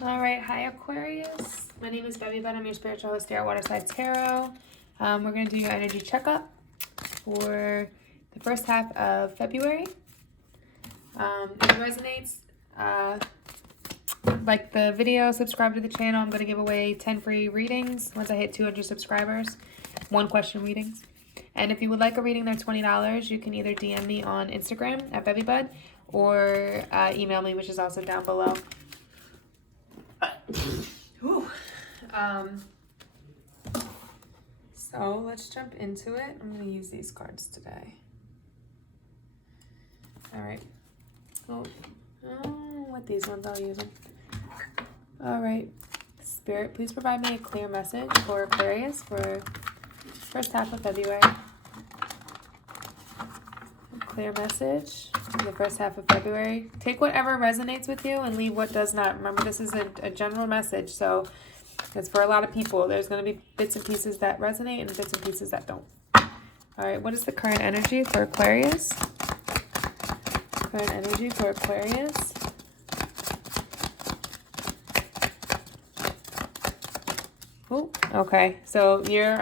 All right, hi Aquarius. My name is Bevybud. I'm your spiritual host here at Waterside Tarot. We're going to do your energy checkup for the first half of February. If it resonates, like the video, subscribe to the channel. I'm going to give away 10 free readings once I hit 200 subscribers, 1 question readings. And if you would like a reading, they're $20. You can either DM me on Instagram at bevybud or email me, which is also down below. So let's jump into it. I'm going to use these cards today. All right. With these ones, I'll use them. All right. Spirit, please provide me a clear message for Aquarius for first half of February. A clear message for the first half of February. Take whatever resonates with you and leave what does not. Remember, this is a general message, so it's for a lot of people. There's going to be bits and pieces that resonate and bits and pieces that don't. All right, what is the current energy for Aquarius? Current energy for Aquarius. Oh, okay. So you're,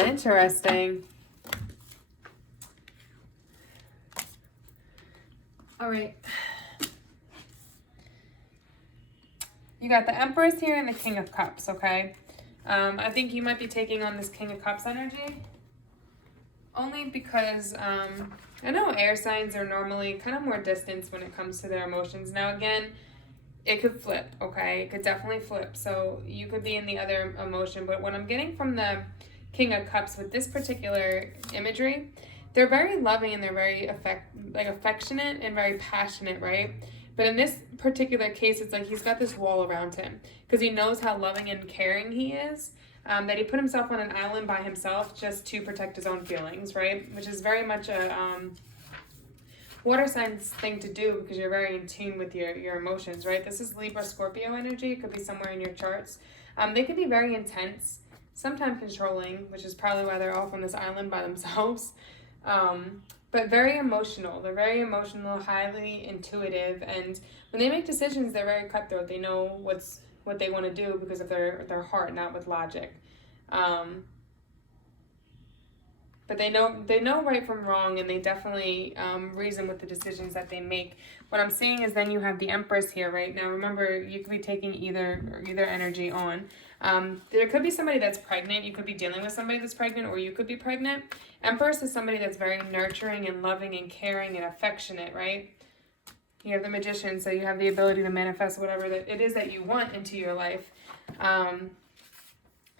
interesting. All right. You got the Empress here and the King of Cups, okay? I think you might be taking on this King of Cups energy. Only because I know air signs are normally kind of more distant when it comes to their emotions. Now, again, it could flip, okay? It could definitely flip. So you could be in the other emotion. But what I'm getting from the King of Cups with this particular imagery, they're very loving and they're very affectionate and very passionate, right? But in this particular case, it's like he's got this wall around him because he knows how loving and caring he is, that he put himself on an island by himself just to protect his own feelings, right? Which is very much a water signs thing to do because you're very in tune with your emotions, right? This is Libra Scorpio energy. It could be somewhere in your charts. They can be very intense, sometimes controlling, which is probably why they're off on this island by themselves. But very emotional. They're very emotional, highly intuitive, and when they make decisions, they're very cutthroat. They know what they want to do because of their heart, not with logic. But they know right from wrong, and they definitely reason with the decisions that they make. What I'm seeing is then you have the Empress here, right? Now, remember, you could be taking either energy on. There could be somebody that's pregnant. You could be dealing with somebody that's pregnant, or you could be pregnant. Empress is somebody that's very nurturing and loving and caring and affectionate, right? You have the Magician, so you have the ability to manifest whatever it is that you want into your life.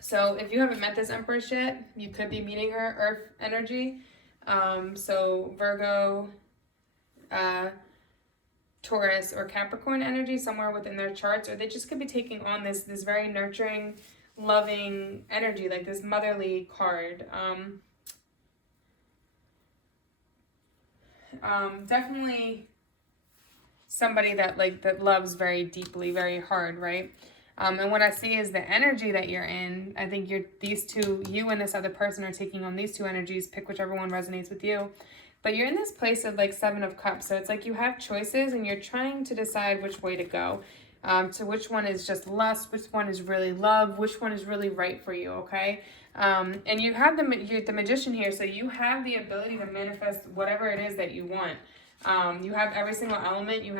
So if you haven't met this Empress yet, you could be meeting her Earth energy. So Virgo, Taurus, or Capricorn energy somewhere within their charts, or they just could be taking on this very nurturing, loving energy, like this motherly card. Definitely somebody that loves very deeply, very hard, right? And what I see is the energy that you're in. I think you and this other person are taking on these two energies. Pick whichever one resonates with you. But you're in this place of like 7 of Cups. So it's like you have choices and you're trying to decide which way to go. To which one is just lust, which one is really love, which one is really right for you, okay? And you have the Magician here, so you have the ability to manifest whatever it is that you want. You have every single element. You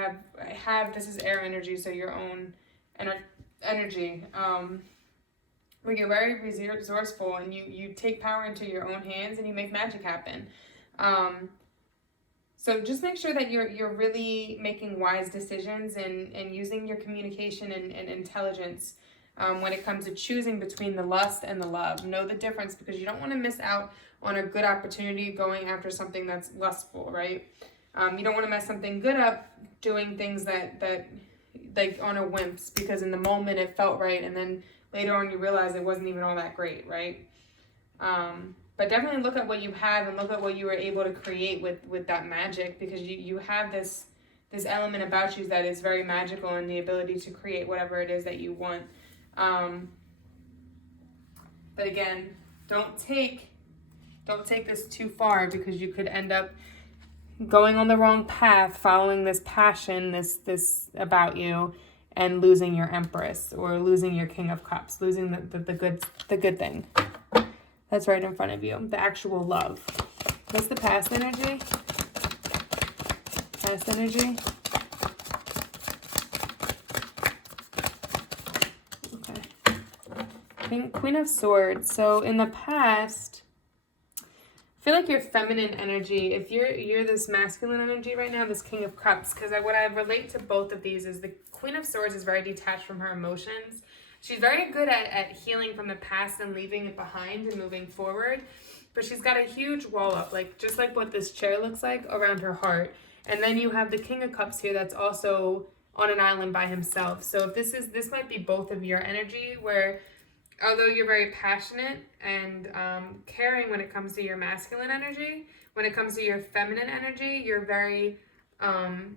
have this is air energy, so your own energy. Where you're very resourceful and you take power into your own hands and you make magic happen. So just make sure that you're really making wise decisions and using your communication and intelligence when it comes to choosing between the lust and the love. Know the difference because you don't want to miss out on a good opportunity going after something that's lustful, right? You don't want to mess something good up doing things that like on a whims because in the moment it felt right and then later on you realize it wasn't even all that great, right? But definitely look at what you have and look at what you were able to create with that magic because you have this element about you that is very magical and the ability to create whatever it is that you want. But again, don't take this too far because you could end up going on the wrong path, following this passion, this about you, and losing your Empress or losing your King of Cups, losing the good thing that's right in front of you, the actual love. What's the past energy? Past energy. Okay. Queen of Swords. So in the past, I feel like your feminine energy, if you're this masculine energy right now, this King of Cups, because what I relate to both of these is the Queen of Swords is very detached from her emotions. She's very good at healing from the past and leaving it behind and moving forward. But she's got a huge wall up, like just like what this chair looks like, around her heart. And then you have the King of Cups here that's also on an island by himself. So if this might be both of your energy, where although you're very passionate and caring when it comes to your masculine energy, when it comes to your feminine energy, you're very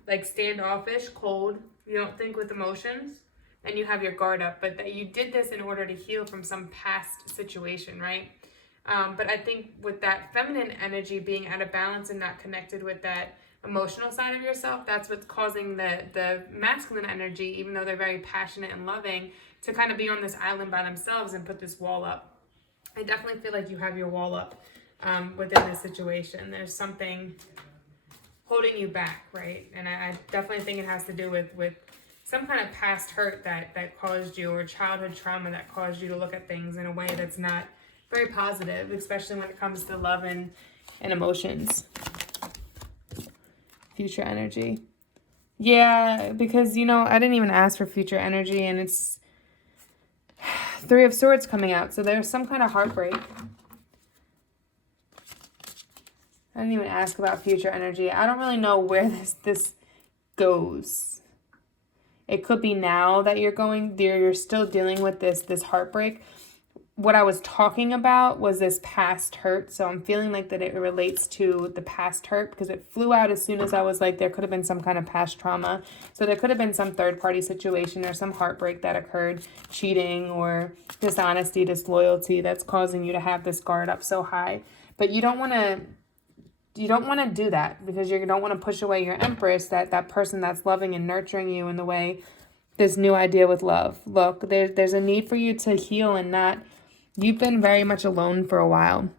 like standoffish, cold. You don't think with emotions, and you have your guard up. But that you did this in order to heal from some past situation, right? But I think with that feminine energy being out of balance and not connected with that emotional side of yourself, that's what's causing the masculine energy, even though they're very passionate and loving, to kind of be on this island by themselves and put this wall up. I definitely feel like you have your wall up within this situation. There's something holding you back, right? And I definitely think it has to do with some kind of past hurt that caused you, or childhood trauma that caused you to look at things in a way that's not very positive, especially when it comes to love and emotions. Future energy. Yeah, because, I didn't even ask for future energy, and it's Three of Swords coming out. So there's some kind of heartbreak. I didn't even ask about future energy. I don't really know where this goes. It could be now that you're still dealing with this heartbreak. What I was talking about was this past hurt. So I'm feeling like that it relates to the past hurt, because it flew out as soon as I was like, there could have been some kind of past trauma. So there could have been some third party situation or some heartbreak that occurred, cheating or dishonesty, disloyalty, that's causing you to have this guard up so high. But you don't want to do that, because you don't want to push away your Empress, that person that's loving and nurturing you in the way, this new idea with love. Look, there's a need for you to heal and not. You've been very much alone for a while.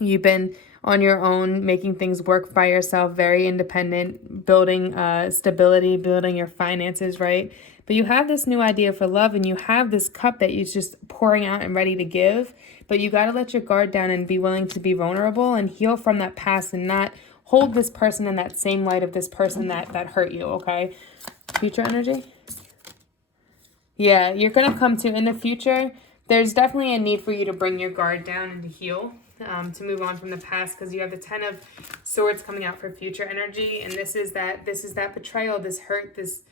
You've been on your own, making things work by yourself, very independent, building stability, building your finances, right? But you have this new idea for love, and you have this cup that you're just pouring out and ready to give. But you got to let your guard down and be willing to be vulnerable and heal from that past, and not hold this person in that same light of this person that hurt you, okay? Future energy? Yeah, you're going to come to, in the future, there's definitely a need for you to bring your guard down and to heal, to move on from the past, because you have the Ten of Swords coming out for future energy, and this is that betrayal, this hurt, this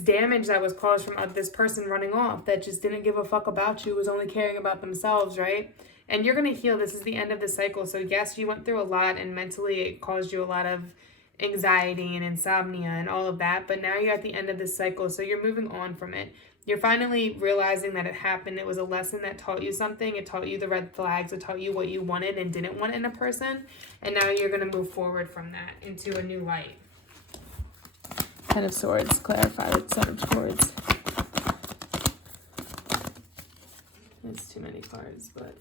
damage that was caused from this person running off, that just didn't give a fuck about you, was only caring about themselves, right? And you're going to heal. This is the end of the cycle. So yes, you went through a lot, and mentally it caused you a lot of anxiety and insomnia and all of that, but now you're at the end of this cycle, so you're moving on from it. You're finally realizing that it happened. It was a lesson that taught you something. It taught you the red flags. It taught you what you wanted and didn't want in a person. And now you're going to move forward from that into a new light. Ten of Swords. Clarify with Ten of Swords. It's too many cards, but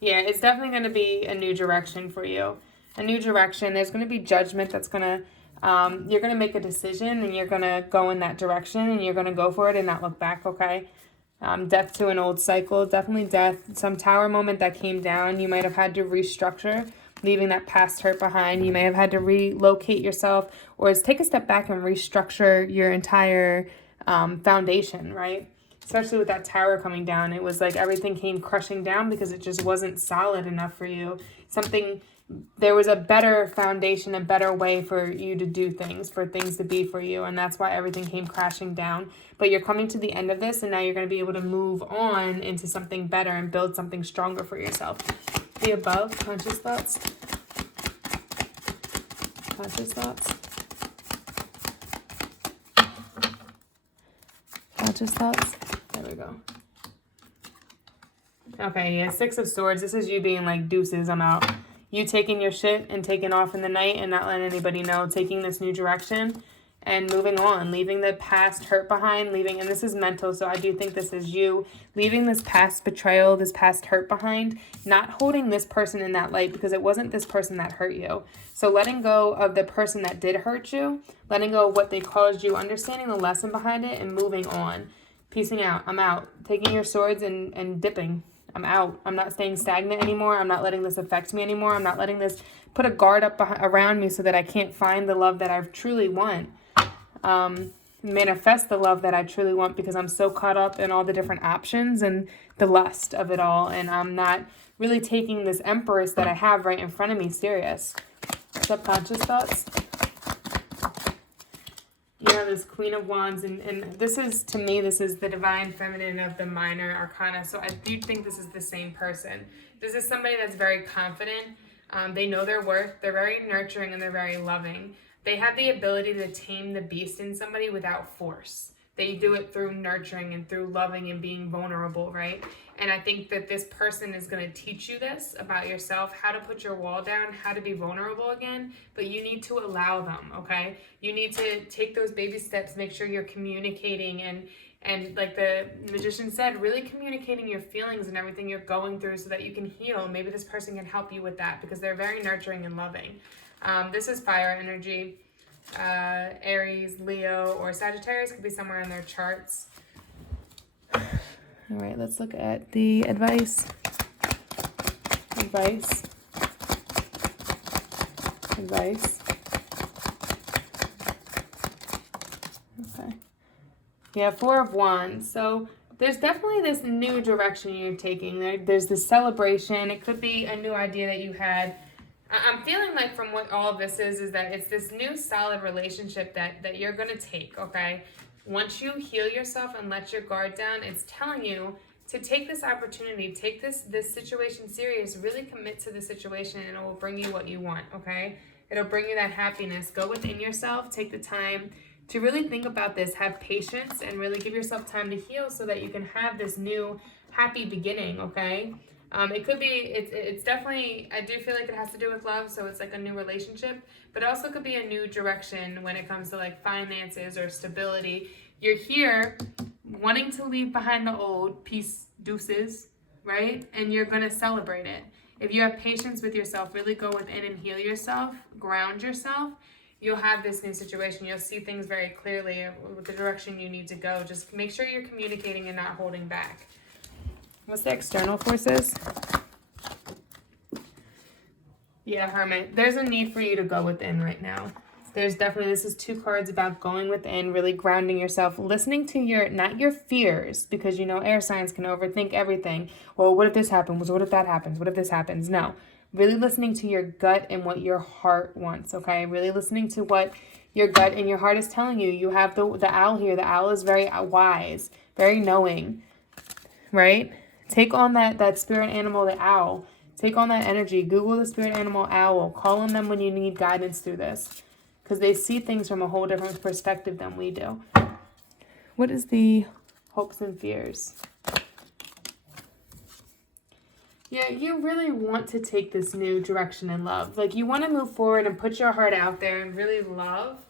yeah, it's definitely going to be a new direction for you. A new direction. There's going to be judgment that's going to you're going to make a decision, and you're going to go in that direction, and you're going to go for it and not look back, okay? Death to an old cycle, definitely death. Some tower moment that came down. You might have had to restructure, leaving that past hurt behind. You may have had to relocate yourself, or take a step back and restructure your entire foundation, right? Especially with that tower coming down. It was like everything came crushing down because it just wasn't solid enough for you. There was a better foundation, a better way for you to do things, for things to be for you, and that's why everything came crashing down. But you're coming to the end of this, and now you're going to be able to move on into something better and build something stronger for yourself. The above, conscious thoughts. Conscious thoughts. Conscious thoughts. There we go. Okay, yeah, Six of Swords. This is you being like, deuces, I'm out. you taking your shit and taking off in the night and not letting anybody know, taking this new direction and moving on, leaving the past hurt behind, and this is mental, so I do think this is you, leaving this past betrayal, this past hurt behind, not holding this person in that light because it wasn't this person that hurt you. So letting go of the person that did hurt you, letting go of what they caused you, understanding the lesson behind it, and moving on. Peacing out. I'm out. Taking your swords and dipping. I'm out. I'm not staying stagnant anymore. I'm not letting this affect me anymore. I'm not letting this put a guard up around me so that I can't find the love that I truly want. Manifest the love that I truly want because I'm so caught up in all the different options and the lust of it all, and I'm not really taking this Empress that I have right in front of me serious. Subconscious thoughts. You have this Queen of Wands, and this is, to me, this is the Divine Feminine of the Minor Arcana, so I do think this is the same person. This is somebody that's very confident. They know their worth. They're very nurturing and they're very loving. They have the ability to tame the beast in somebody without force. They do it through nurturing and through loving and being vulnerable, right? And I think that this person is going to teach you this about yourself, how to put your wall down, how to be vulnerable again, but you need to allow them, okay? You need to take those baby steps, make sure you're communicating and like the magician said, really communicating your feelings and everything you're going through so that you can heal. Maybe this person can help you with that because they're very nurturing and loving. This is fire energy. Aries, Leo, or Sagittarius could be somewhere in their charts. All right, let's look at the advice. Advice. Okay. Yeah, Four of Wands. So there's definitely this new direction you're taking. There's this celebration. It could be a new idea that you had. I'm feeling like from what all of this is that it's this new solid relationship that you're going to take, okay? Once you heal yourself and let your guard down, it's telling you to take this opportunity, take this situation serious, really commit to the situation, and it will bring you what you want, okay? It'll bring you that happiness. Go within yourself, take the time to really think about this, have patience, and really give yourself time to heal so that you can have this new happy beginning, okay? It could be, it's definitely, I do feel like it has to do with love, so it's like a new relationship, but it also could be a new direction when it comes to like finances or stability. You're here wanting to leave behind the old, peace, deuces, right? And you're going to celebrate it. If you have patience with yourself, really go within and heal yourself, ground yourself, you'll have this new situation. You'll see things very clearly with the direction you need to go. Just make sure you're communicating and not holding back. What's the external forces? Yeah, Hermit. There's a need for you to go within right now. There's definitely, this is two cards about going within, really grounding yourself, listening to your, not your fears, because you know air signs can overthink everything. Well, what if this happens? What if that happens? What if this happens? No. Really listening to your gut and what your heart wants, okay? Really listening to what your gut and your heart is telling you. You have the owl here. The owl is very wise, very knowing, right? Take on that spirit animal, the owl. Take on that energy. Google the spirit animal owl. Call on them when you need guidance through this. Because they see things from a whole different perspective than we do. What is the hopes and fears? Yeah, you really want to take this new direction in love. Like, you want to move forward and put your heart out there and really love.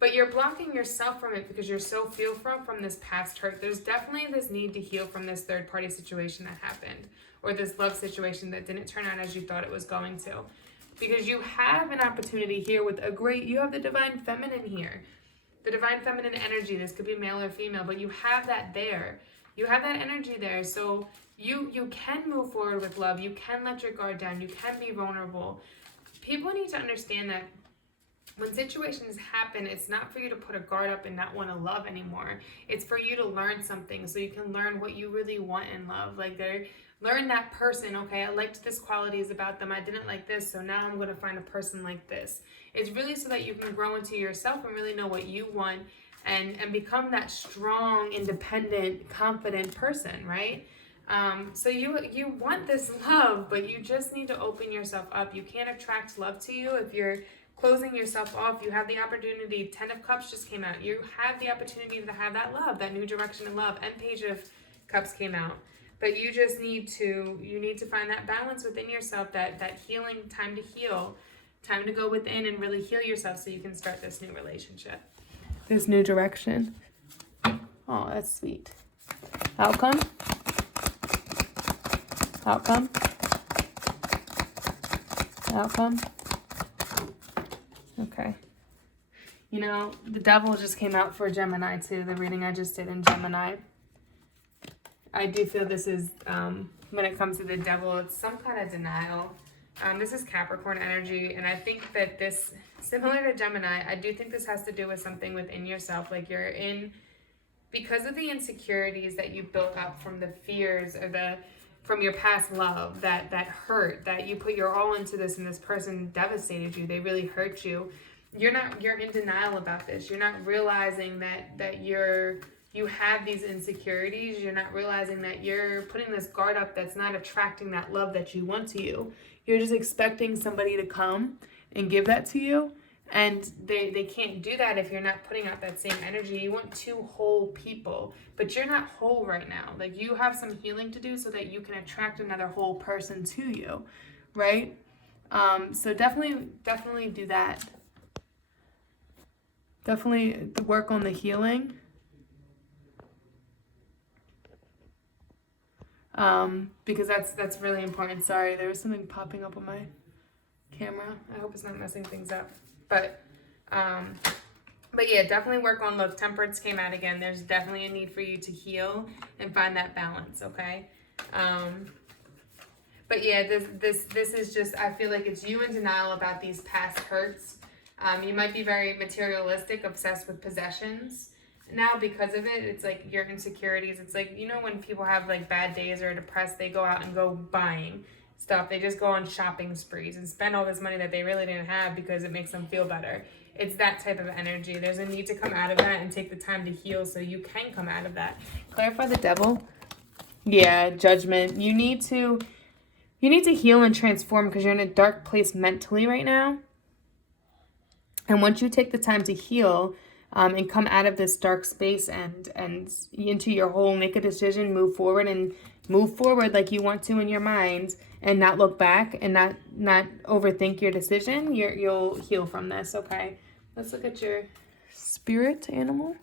But you're blocking yourself from it because you're so fearful from this past hurt. There's definitely this need to heal from this third-party situation that happened. Or this love situation that didn't turn out as you thought it was going to. Because you have an opportunity here with you have the Divine Feminine here. The Divine Feminine energy. This could be male or female, but you have that there. You have that energy there. So you can move forward with love. You can let your guard down. You can be vulnerable. People need to understand that when situations happen, it's not for you to put a guard up and not want to love anymore. It's for you to learn something so you can learn what you really want in love. Like, learn that person. Okay, I liked this qualities about them. I didn't like this, so now I'm going to find a person like this. It's really so that you can grow into yourself and really know what you want and become that strong, independent, confident person, right? So you want this love, but you just need to open yourself up. You can't attract love to you if you're closing yourself off. You have the opportunity. 10 of Cups just came out. You have the opportunity to have that love, that new direction in love. And Page of Cups came out. But you just need to find that balance within yourself, that healing, time to heal, time to go within and really heal yourself so you can start this new relationship, this new direction. Oh, that's sweet. Outcome. Outcome. Outcome. Okay. You know, the devil just came out for Gemini too, the reading I just did in Gemini. I do feel this is, when it comes to the devil, it's some kind of denial. This is Capricorn energy, and I think that this, similar to Gemini, I do think this has to do with something within yourself. Like you're in, because of the insecurities that you built up from the fears or from your past love, that hurt, that you put your all into this and this person devastated you, they really hurt you. You're in denial about this. You're not realizing that you have these insecurities. You're not realizing that you're putting this guard up that's not attracting that love that you want to you. You're just expecting somebody to come and give that to you. And they can't do that if you're not putting out that same energy. You want two whole people, but you're not whole right now. Like you have some healing to do so that you can attract another whole person to you, right? So definitely do that. Definitely work on the healing. Because that's really important. Sorry, there was something popping up on my camera. I hope it's not messing things up. But yeah, definitely work on, look, temperance came out again. There's definitely a need for you to heal and find that balance, okay? But yeah, this is just, I feel like it's you in denial about these past hurts. You might be very materialistic, obsessed with possessions. Now because of it, it's like your insecurities. It's like, you know, when people have like bad days or depressed, they go out and go buying stuff. They just go on shopping sprees and spend all this money that they really didn't have because it makes them feel better. It's that type of energy. There's a need to come out of that and take the time to heal so you can come out of that. Clarify the devil. Yeah, judgment. You need to heal and transform because you're in a dark place mentally right now. And once you take the time to heal, and come out of this dark space and into your whole, make a decision, move forward like you want to in your mind, and not look back and not overthink your decision, you'll heal from this, okay? Let's look at your spirit animal.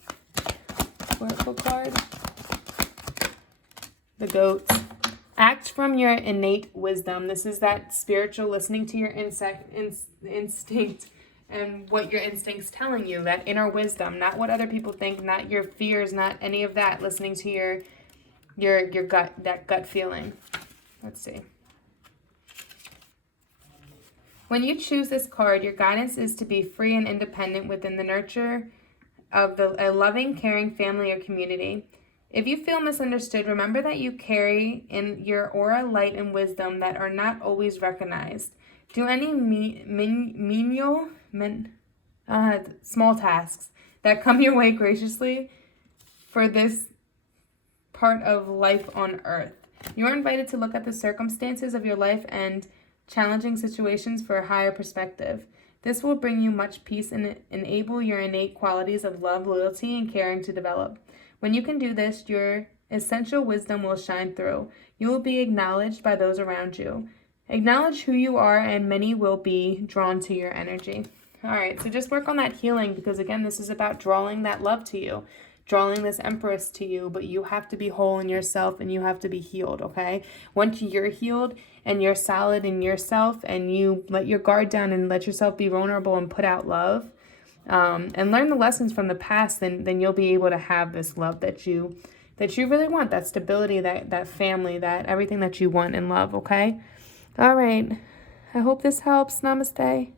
Oracle card. The goat. Act from your innate wisdom. This is that spiritual listening to your instinct. And what your instinct's telling you, that inner wisdom, not what other people think, not your fears, not any of that. Listening to your gut, that gut feeling. Let's see. When you choose this card, your guidance is to be free and independent within the nurture of a loving, caring family or community. If you feel misunderstood, remember that you carry in your aura light and wisdom that are not always recognized. Do any small tasks that come your way graciously for this part of life on earth. You are invited to look at the circumstances of your life and challenging situations for a higher perspective. This will bring you much peace and enable your innate qualities of love, loyalty, and caring to develop. When you can do this, your essential wisdom will shine through. You will be acknowledged by those around you. Acknowledge who you are, and many will be drawn to your energy. All right, so just work on that healing because, again, this is about drawing that love to you, drawing this Empress to you, but you have to be whole in yourself and you have to be healed, okay? Once you're healed and you're solid in yourself and you let your guard down and let yourself be vulnerable and put out love and learn the lessons from the past, then you'll be able to have this love that you really want, that stability, that family, that everything that you want in love, okay? All right. I hope this helps. Namaste.